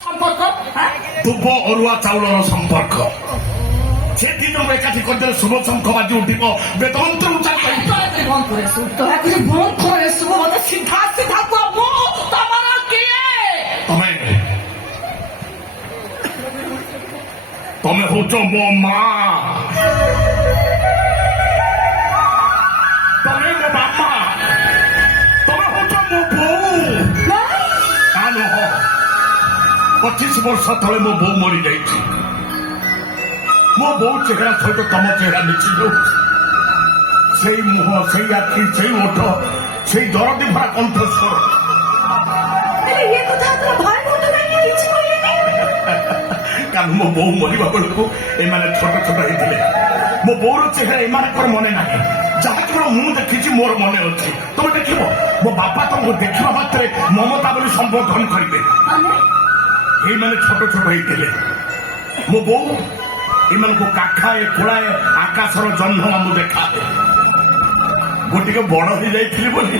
সম্পর্ক দুব অরুয়া চাউলর সম্পর্ক সে দিন একাঠি କରିଦେଲେ ଶୁଭ ଶଙ୍ଖ ବାଜି ଉଠିବ ବେଦମନ୍ତ୍ର ଉଚ୍ଚାରଣ କରି ଦୟାକରି ବନ୍ଦ করে শুভ দয়াকরি বন্ধ করে শুভ মତେ সিধা সিধা কব তোমার কিଏ ତମେ ତମେ ହଉଛ ମୋ ମା ତମେ ମୋ ବାପା ତମେ ହଉଛ ମୋ ବୋଉ ତା ନୁହଁ 25 ବର୍ଷ ତଳେ ମୋ ବୋଉ ମରିଯାଇଛି ମୋ ବୋଉ ଚେହେରା ସହିତ ତମ ଚେହେରା ମିଶି ଯାଉଛି ସେଇ ମୁହଁ ସେଇ ଆଖି ସେଇ ଓଠ ସେଇ ଦରଦି ଭରା କଣ୍ଠସ୍ୱର ଏ କଥା ତୋ ଭାଇ ମତେ କାହିଁକି କିଛି କହିଲେନି କାରଣ ମୋ ବୋଉ ମରିବା ବେଳକୁ ଏମାନେ ଛୋଟ ଛୋଟ ହେଇଥିଲେ ମୋ ବୋଉର ଚେହେରା ଏମାନଙ୍କର ମନେ ନାହିଁ ଯାହା କେବଳ ମୁଁ ଦେଖିଛି ମୋର ମନେ ଅଛି ତମେ ଦେଖିବ ମୋ ବାପା ତମକୁ ଦେଖିବା ମାତ୍ରେ ମମତା ବୋଲି ସମ୍ବୋଧନ କରିବେ ଏଇମାନେ ଛୋଟ ଛୋଟ ହେଇଥିଲେ ମୋ ବୋଉ ଏମାନଙ୍କୁ କାଖାଏ କୋଳାଏ ଆକାଶର ଜହ୍ନ ଆମକୁ ଦେଖାଏ ଗୋଟିକେ ବଡ ହେଇଯାଇଥିଲି ବୋଲି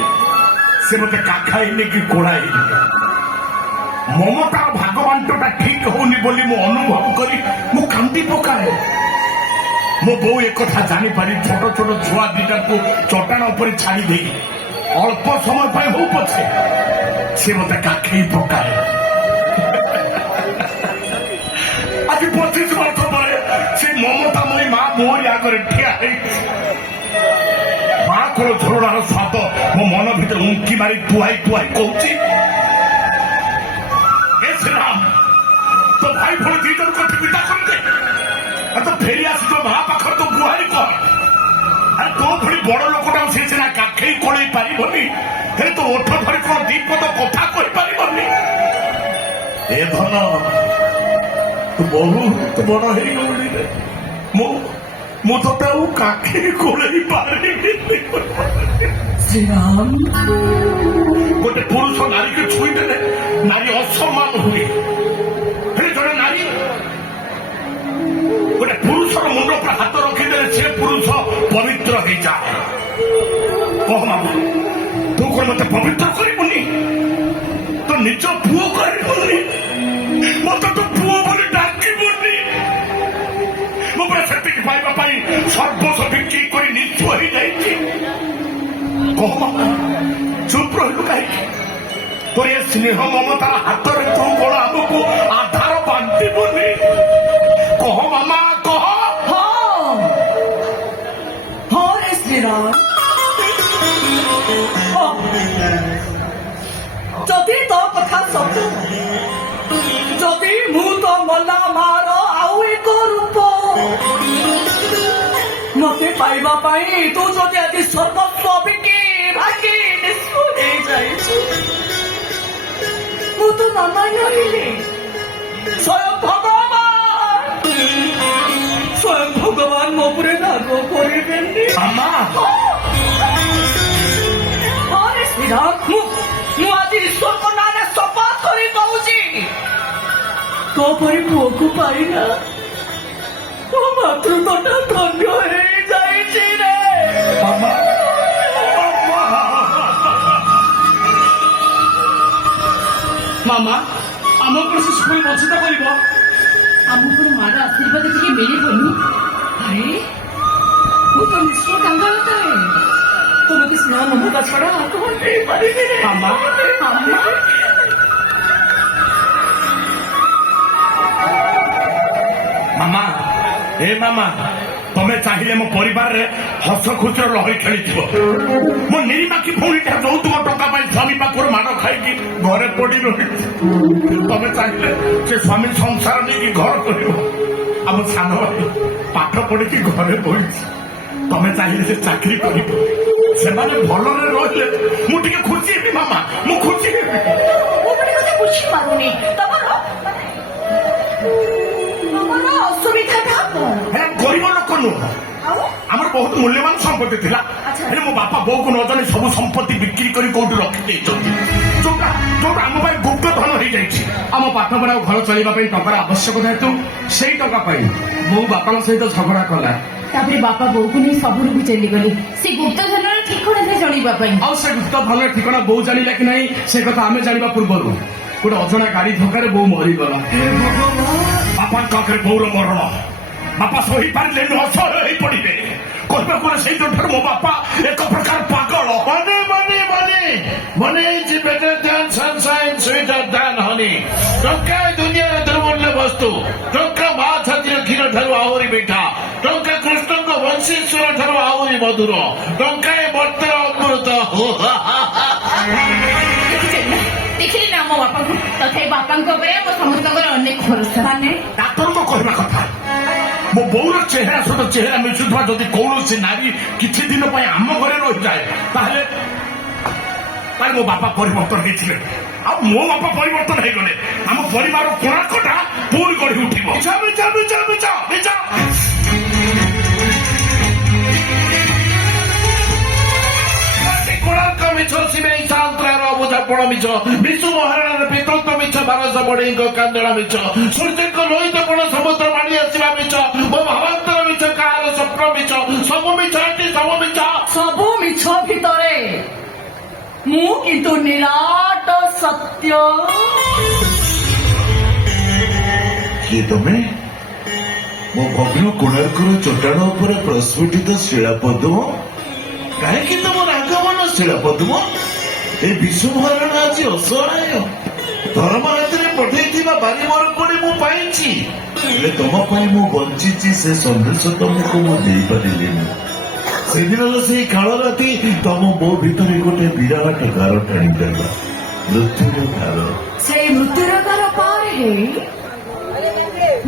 ସେ ମତେ କାଖାଇନି କି କୋଳାଇନି ମମତାର ଭାଗବାଣ୍ଟଟା ଠିକ ହଉନି ବୋଲି ମୁଁ ଅନୁଭବ କରି ମୁଁ କାନ୍ଦି ପକାଏ ମୋ ବୋଉ ଏକଥା ଜାଣିପାରି ଛୋଟ ଛୋଟ ଛୁଆ ଦିଟାକୁ ଚଟାଣ ଉପରେ ଛାଡ଼ି ଦେଇ ଅଳ୍ପ ସମୟ ପାଇଁ ହଉ ପଛେ ସେ ମତେ କାଖେଇ ପକାଏ ଆଜି 25 ବର୍ଷ ପରେ ସେ ମମତାମୟୀ ମା ମୋରି ଆଗରେ ଠିଆ ହେଇଛି ମା କୋଳ ଝୋଳର ସ୍ୱାଦ ମୋ ମନ ଭିତରେ ଉଙ୍କି ମାରି ତୁହାଇ ତୁହାଇ କହୁଛି ଏ ଶ୍ରୀରାମ ତୋ ଭାଇ ଭଉଣୀ ଦି ଜଣଙ୍କୁ ବିଦା କରିଦେ ତ ଫେରି ଆସି ତୋ ମା ପାଖରେ ତୋ ଗୁହାରି କର ଆରେ ତୋ ଭଳି ବଡ ଲୋକଟାକୁ ସେ ସିନା କାଖେଇ କୋଳେଇ ପାରିବନି ହେଲେ ତୋ ଓଠ ଧରି କଣ ଦି ପଦ କଥା କହିପାରିବନି ଏ ଧନ ତୁ ବହୁତ ବଡ ହେଇଗଲୁଣି ରେ ମୁଁ ତୋତେ ଆଉ କାଖେଇ କୋଳେଇ ପାରିବି ଶ୍ରୀରାମ ଗୋଟେ ପୁରୁଷ ନାରୀକୁ ଛୁଇଁଦେଲେ ନାରୀ ଅସମ୍ମାନ ହୁଏ ହେଲେ ଜଣେ ନାରୀ ଗୋଟେ ପୁରୁଷର ମୁଣ୍ଡ ଉପରେ ହାତ ରଖିଦେଲେ ସେ ପୁରୁଷ ପବିତ୍ର ହେଇଯାଏ କହ ମାମୁ ତୁ କଣ ମତେ ପବିତ୍ର କରିବୁନି ତୋ ନିଜ ପୁଅ କରିବୁନି ମତେ ତୁ ପୁଅ ବୋଲି ଡାକିବୁନି ମୁଁ ପୁରା ସେତିକି ପାଇବା ପାଇଁ ସର୍ବସ୍ୱ ବିକ୍ରି କରି ନିଶ୍ଚୟ ହେଇଯାଇଛି କହ ମାମା ଚୁପ୍ ରହିଲୁ କାହିଁକି ତୋର ଏ ସ୍ନେହ ମମତାର ହାତରେ ତୁ କଣ ଆମକୁ ଆଧାର ବାଣ୍ଟିବୁନି କହ ମାମା କହ ହଁ ରେ ଶ୍ରୀରାମ ଯଦି ତୋ କଥା ସତ ଯଦି ମୁଁ ତ ମଲା ମାର ଆଉ ଏକ ରୂପ ମତେ ପାଇବା ପାଇଁ ତୁ ଯଦି ଆଜି ସର୍ବସ୍ୱ ବିକି ଭାଙ୍ଗି ନିଷ୍ଠୁର ହେଇଯାଇଛୁ ମୁଁ ତ ନାନା ରହିଲି ସ୍ୱୟଂ ଭଗବାନ ମୋ ଉପରେ ରାଗ କରିବେନି ମାମା ହରେ ଶ୍ରୀରାମ ମୁଁ ଆଜି ଈଶ୍ୱରଙ୍କ ନାଁରେ ଶପଥ କରି କହୁଛି ତୋ ପରି ପୁଅକୁ ପାଇନା ମୋ ମାତୃତ୍ୱଟା ଧନ୍ୟ ହେଇଯାଇଛି ରେ ମାମା ମାମା ଆମ ଉପରେ ସେ ଶୁଣି ବଞ୍ଚିତ କରିବ ଆମକୁ ପୁଣି ମାର ଆଶୀର୍ବାଦ ଟିକେ ମିଳିବନି ଆରେ ମୁଁ ତ ନିଶ୍ଚୟ କାଙ୍ଗାଳତାଏ ତୁ ମତେ ସ୍ନେହ ମମତା ଛଡା ଆଉ କଣ ଦେଇପାରିବି ରେ ମାମା ମାମା ମାମା ଏ ମାମା ତମେ ଚାହିଁଲେ ମୋ ପରିବାରରେ ହସ ଖୁସିର ଲହରୀ ଖେଳିଯିବ ମୋ ନିରିମାଖି ଭଉଣୀଟା ଯୌତୁକ ଟଙ୍କା ପାଇଁ ସ୍ୱାମୀ ପାଖରୁ ମାଡ଼ ଖାଇକି ଘରେ ପଡି ରହିଛି ତମେ ଚାହିଁଲେ ସେ ସ୍ୱାମୀ ସଂସାର ନେଇକି ଘର କରିବ ଆମ ସାନ ଭାଇ ପାଠ ପଢିକି ଘରେ ବଢିଛି ତମେ ଚାହିଁଲେ ସେ ଚାକିରି କରିବ ସେମାନେ ଭଲରେ ରହିଲେ ମୁଁ ଟିକେ ଖୁସି ହେବି ମାମା ମୁଁ ଖୁସି ହେବି ମୁଁ ଗୋଟେ କଥା ବୁଝିପାରୁନି ତମର ଅସୁବିଧାଟା ହେ ଗରିବ ଲୋକ ନୁହଁ ଆଉ ଆମର ବହୁତ ମୂଲ୍ୟବାନ ସମ୍ପତ୍ତି ଥିଲା ହେଲେ ମୋ ବାପା ବୋଉକୁ ନ ଜାଣି ସବୁ ସମ୍ପତ୍ତି ବିକ୍ରି କରି କୋଉଠି ରଖିଦେଇଛନ୍ତି ଯୋଉଟା ଆମ ପାଇଁ ଗୁପ୍ତ ଧନ ହେଇଯାଇଛି ଆମ ପାଠପଢା ଓ ଘର ଚଳିବା ପାଇଁ ଟଙ୍କାର ଆବଶ୍ୟକତା ହେତୁ ସେଇ ଟଙ୍କା ପାଇଁ ବୋଉ ବାପାଙ୍କ ସହିତ ଝଗଡା କଲା ତାପରେ ବାପା ବୋଉକୁ ନେଇ ସବୁକୁ ଚାଲିଗଲେ ସେ ଗୁପ୍ତ ଧନର ଠିକଣାରେ ଜାଣିବା ପାଇଁ ଆଉ ସେ ଗୁପ୍ତ ଧନର ଠିକଣା ବୋଉ ଜାଣିଲା କି ନାହିଁ ସେ କଥା ଆମେ ଜାଣିବା ପୂର୍ବରୁ ଗୋଟେ ଅଜଣା ଗାଡି ଧକ୍କାରେ ବୋଉ ମରିଗଲା। ବାପାଙ୍କ ଆଗରେ ବୋଉର ମରଣ ବାପା ସହିପାରିଲେନି, ଅସହ୍ୟ ହେଇ ପଡିଲେ। କହିବାକୁ ଗଲେ ସେଇ ଯୋଉଠାରୁ ମୋ ବାପା ଏକ ପ୍ରକାର ପାଗଳ। Money is better than sunshine, sweeter than honey. ଟଙ୍କା ଦୁନିଆର ଦୁର୍ମୂଲ୍ୟ ବସ୍ତୁ। ଟଙ୍କା ମା ଛାତିର କ୍ଷୀର ଠାରୁ ଆହୁରି ମିଠା। ଟଙ୍କା କୃଷ୍ଣଙ୍କ ବଂଶୀଶ୍ୱର ଠାରୁ ଆହୁରି ମଧୁର। ଟଙ୍କା ଏ ବର୍ତ୍ତର ଅମୃତ। ଦେଖିଲି ନା ମୋ ବାପାଙ୍କୁ, ତଥାପି ବାପାଙ୍କ ଉପରେ ମୋ ସମସ୍ତଙ୍କର ଅନେକ ଭରସା। ମାନେ ଡାକ୍ତରଙ୍କ କହିବା କଥା, ମୋ ବୋଉର ଚେହେରା ସହିତ ଚେହେରା ମିଶୁଥିବା ଯଦି କୌଣସି ନାରୀ କିଛି ଦିନ ପାଇଁ ଆମ ଘରେ ରହିଯାଏ, ତାହେଲେ ମୋ ବାପା ପରିବର୍ତ୍ତନ ହେଇଥିଲେ। ଆଉ ମୋ ବାପା ପରିବର୍ତ୍ତନ ହେଇଗଲେ ଆମ ପରିବାର କୋଣାର୍କଟା ପୁଣି ଗଢି ଉଠିବ। କୋଣାର୍କ ମିଛ, ସିମେଇ ସାନ୍ତ୍ରାର ଅବୁଝାପଣ ମିଛ, ବିଶୁ ମହାରଣାର ପିତୃତ୍ୱ ମିଛ, ବାରଶ ବଢେଇଙ୍କ କାନ୍ଦଣା ମିଛ, ସୂର୍ଯ୍ୟଙ୍କ ଲୋହିତ ପଣ ସମୁଦ୍ର ମାଡ଼ି ଆସିବା ମିଛ, ମୋ ଭାବାନ୍ତର ମିଛ, କାହାର ସ୍ୱପ୍ନ ମିଛ, ସବୁ ମିଛ, ଏଠି ସବୁ ମିଛ। ସବୁ ମିଛ ଭିତରେ ମୁଁ କିନ୍ତୁ ନିରାଟ ସତ୍ୟ। କିଏ ତମେ? ମୋ ଭଗ୍ନ କୋଣାର୍କର ଚଟାଣ ଉପରେ ପ୍ରସ୍ଫୁଟିତ ଶିଳାପଦ୍ମ। କାହିଁକି ତମର ଆଗମନ ଶିଳାପଦ୍ମ? ଏ ବିଶୁ ମହାରଣା ଆଜି ଅସହାୟ। ଧର୍ମ ହାତରେ ପଠେଇଥିବା ବାରିମର କୋଡ଼ି ମୁଁ ପାଇଛି, ହେଲେ ତମ ପାଇଁ ମୁଁ ବଞ୍ଚିଛି। ସେ ସନ୍ଦେଶ ତମକୁ ମୁଁ ଦେଇପାରିଲିନି। ସେଦିନର ସେଇ କାଳ ରାତି ତମ ମୋ ଭିତରେ ଗୋଟେ ବିରାଟ ଗାର ଟାଣିଦେଲା, ମୃତ୍ୟୁର ଗାର। ସେଇ ମୃତ୍ୟୁର ଗାର ପାର ହେଇ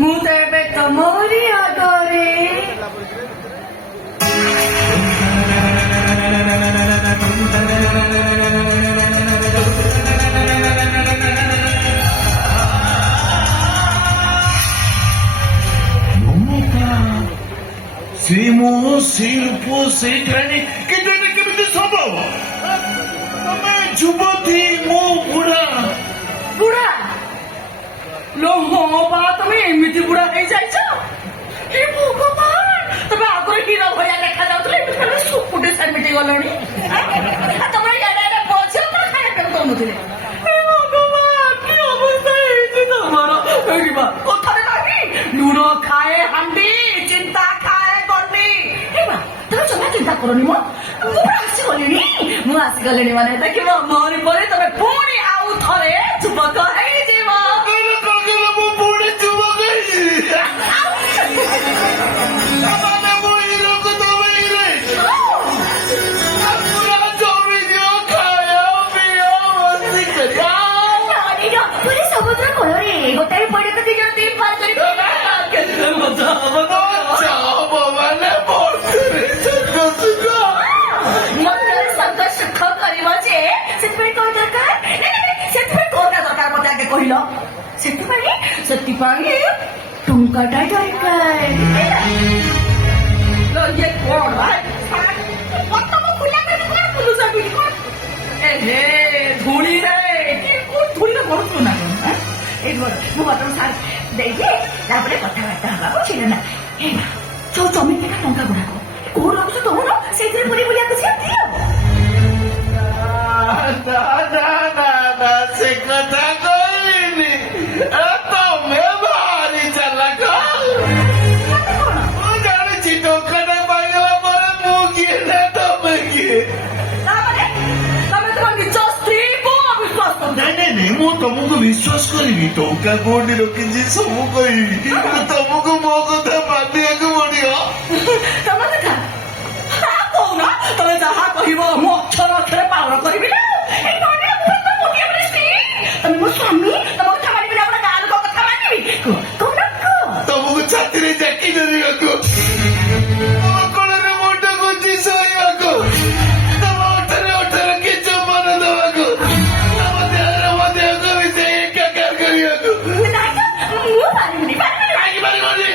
ମୁଁ ତ ଏବେ ତମରି ଆଗରେ। ସେ ମୋ ସେଇ ରୂପ ସେଇ ଠାଣି, କିନ୍ତୁ ଏଟା କେମିତି ସମ୍ଭବ? ତମେ ଯୁବତୀ, ମୁଁ ବୁଢା। ବୁଢା ଲୋ, ହଁ ବା ତମେ ଏମିତି ବୁଢା ହେଇଯାଇଛ? ଏ ଭଗବାନ, ତମେ ଆଗରୁ ହୀର ଭଳିଆ ଦେଖାଯାଉଥିଲେ, ଏବେ ଖାଲି ସୁକୁଟେ ସେମିତି ଗଲଣି। ତମର ଇଆଡେ ବସିବ ତ ଖାଇବାକୁ କହୁନଥିଲେ। ଏ ଭଗବାନ, କି ଅବସ୍ଥା ହେଇଛି ତମର। ଏଇଠି ବା କଥାରେ ନାହିଁ, ଲୁଣ ଖାଏ ହାଣ୍ଡି, ଚିନ୍ତା ଖାଏ ଗଣ୍ଡି। ଏ ବା ତମେ ଜମା ଚିନ୍ତା କରନି, ମୁଁ ଆସିଗଲିଣି। ମୁଁ ଆସିଗଲିଣି ମାନେ ଦେଖିବ ମୋରି ପରେ ତମେ ପୁଣି ଆଉ ଥରେ ଯୁବକ ହେଇଯିବ। ମୁଁ ପୁଣି ଯୁବକ ହେଇଯିବି। ମୋ ହିରୋକୁ ତମେ ହିରୋଇନ। ପୁରା ଜମିଦିଅ, ଖାଇବା ପିଇବା ମସ୍ତି କରିବା। ପୁରୀ ସମୁଦ୍ର କୂଳରେ ଗୋଟାଏ ପଡେ ତ ଦି ଜଣ ଟିମ୍ ପାର କରିବେ। କେତେ ମଜା ହବ ମଜା ହବ ମାନେ ବର୍ଷରେ ସୁଖ ସୁଖ। ମନରେ ସନ୍ତ ସୁଖ କରିବ ଯେ ସେଥିପାଇଁ କଣ ଦରକାର? ସେଥିପାଇଁ କଣ ଦରକାର ମତେ ଆଗେ କହିଲ। ସେଥିପାଇଁ ଟଙ୍କାଟା ଦରକାର। ଇଏ କଣ ଖୋଲା କରି କଣ ବୁଲୁଛ ବିଲି କଣ? ଏ ହେ ଧୂଳିରେ ଧୂଳିରେ କରୁଛୁ ନା କଣ? ଏଇ ଘର ମୁଁ ବର୍ତ୍ତମାନ ସାର୍ ଦେଇକି ତାପରେ କଥାବାର୍ତ୍ତା ହବା, ବୁଝିଲେ ନା? ଏଇ ଯୋଉ ଜମିଟା ଟଙ୍କା ଗୁଡାକ କୋଉ ରଖୁଛ ତମର, ସେଇଥିରେ ପୁରୀ ବୁଲିବାକୁ ଦିଅନ୍ତି। ସେ କଥା କହିନି। ତମେ ଭାରି ଚାଲାକ। ମୁଁ ଜାଣିଛି ଟଙ୍କାଟା ପାଇଗଲା ପରେ ମୁଁ କିଏ ନା ତମେ କିଏ। ତାପରେ ତମେ ତମ ନିଜ ସ୍ତ୍ରୀକୁ ଅବିଶ୍ୱାସ କରୁଛ। ନାଇଁ, ମୁଁ ତମକୁ ବିଶ୍ୱାସ କରିବି। ଟଙ୍କା କୋଉଠି ରଖିଛି ସବୁ କହିବି, ତମକୁ ମୋ କଥା ମାନିବାକୁ ପଡିବ। ତମ କଥା କହୁନ, ତମେ ଯାହା କହିବ ମୁଁ ଅକ୍ଷର ଅକ୍ଷରେ ପାଳନ କରିବି ନା। ଏଇ ନଡ଼ିଆ ମୁଁ ତ ଗୋଟିଏ ବୋଲି ସ୍ତ୍ରୀ, ତମେ ମୋ ସ୍ୱାମୀ, ତମ କଥା ମାନିବି ନା, ଗାଁ ଲୋକ କଥା ମାନିବି? କହୁନ ତମକୁ ଛାତିରେ ଜାକି ଧରିବାକୁ, ତମ କୋଳରେ ମୁଣ୍ଡ ଗୁଞ୍ଜି ଶୋଇବାକୁ, ତମ ଓଠରେ କି ଚୁମ୍ବନ ଦେବାକୁ, ତମ ଦେହରେ ମୋ ଦେହକୁ ମିଶେଇ ଏକାକାର କରିବାକୁ। ମୁଁ ପାରିବିନି। କାହିଁକି ପାରିବନି?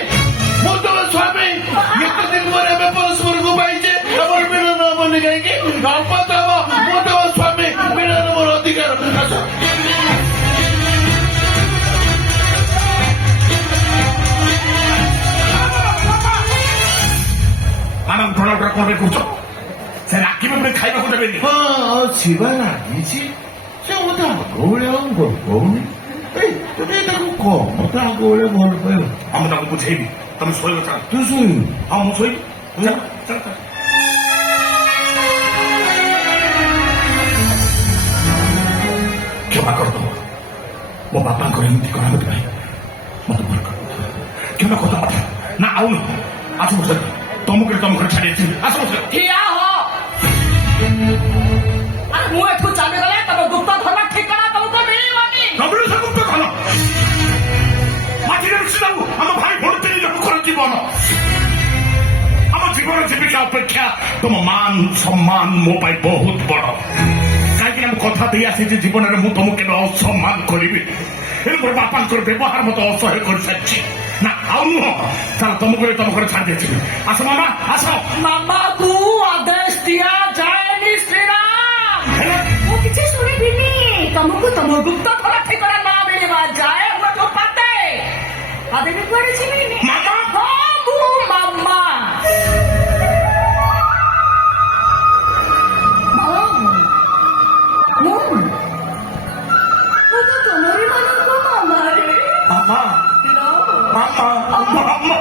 ମୁଁ ତମ ସ୍ୱାମୀ। ଏତେ ଦିନ ପରେ ଆମେ ପରସ୍ପରକୁ ପାଇଛେ, ଆମର ମିଳନ ହବନି କାହିଁକି? ଅଳ୍ପତ ହବ। ମୁଁ ତମ ସ୍ୱାମୀ, ମିଳନ ମୋର ଅଧିକାର। ଆସ। ମ୍ୟାଡାମ ପ୍ରଣବଟା କଣ ପାଇଁ କରୁଛ? ସେ ରାକ୍ଷୀ ଖାଇବାକୁ ଦେବେନି। ହଁ, ଶିବା ଲାଗିଛି। ସେ ମତେ ଆଗ ଭଳିଆ ଆଉ ଭଲ ପାଉନି। ଏଇ ତୁମେ ତାକୁ କହ ମତେ ଆଗ ଭଳିଆ ଭଲ ପାଇବ। ମୁଁ ତାକୁ ବୁଝେଇବି ତମେ ଶୋଇବ ଚାଲ। ତୁ ଶୋଇବୁ। ହଁ ମୁଁ ଶୋଇବି ଚାଲ ଚାଲ ଚାଲ। କ୍ଷମା କରିଦବ ମୋ ବାପାଙ୍କର ଏମିତି କରାମତି ପାଇଁ ମତେ ଭଲ କର। କ୍ଷମା କଥା କଥା ନା ଆଉ ଆସ ମୋ ସହିତ ତମକୁ ତମ ଘରେ ଛାଡ଼ି ଆସିବି। ଆସ ମୋ ସହିତ। ଠିଆ ହ ଆରେ ମୁଁ ଏଠୁ ଚାଲିଗଲେ ତମ ଗୁପ୍ତ ଧନ ଠିକଣା ତମକୁ ମିଳିବନି। ନବୀନ ଗୁପ୍ତ ଧନ ମାଟିରେ ମିଶିଯାଉ ଆମ ଭାଇ ଭଉଣୀ ତିନି ଜଣଙ୍କର ଜୀବନ। ଆମ ଜୀବନ ଜୀବିକା ଅପେକ୍ଷା ତମ ମାନ ସମ୍ମାନ ମୋ ପାଇଁ ବହୁତ ବଡ। କାହିଁକି ନା ମୁଁ କଥା ଦେଇ ଆସିଛି ଜୀବନରେ ମୁଁ ତମକୁ କେବେ ଅସମ୍ମାନ କରିବି। ହେଲେ ମୋର ବାପାଙ୍କର ବ୍ୟବହାର ମତେ ଅସହ୍ୟ କରିସାରିଛି। ନା ଆଉ ନୁହଁ ଚାଲ ତମକୁ ତମ ଘରେ ଛାଡ଼ି ଦେଇଥିବି। ଆସ ମାମା ଆସ। ମାମାକୁ ଆଦେଶ ଦିଆଯାଏନି ଶ୍ରୀରାମ। ହେଲେ ମୁଁ କିଛି ଶୁଣିବିନି। ତମକୁ ତମ ଗୁପ୍ତ ଧନ ଠିକଣା ନା ମିଳିବା ଯାଏ ମୁଁ ଏଠୁ ପାତେ। ଏବେ ବି କୁଆଡେ ଯିବିନି। ମାମା ହଁ ମୁଁ ମାମା। ମୁଁ ତ ତୁମରି ମାନଙ୍କ ମାମାରେ। ମାମା No. ମାମା ମାମା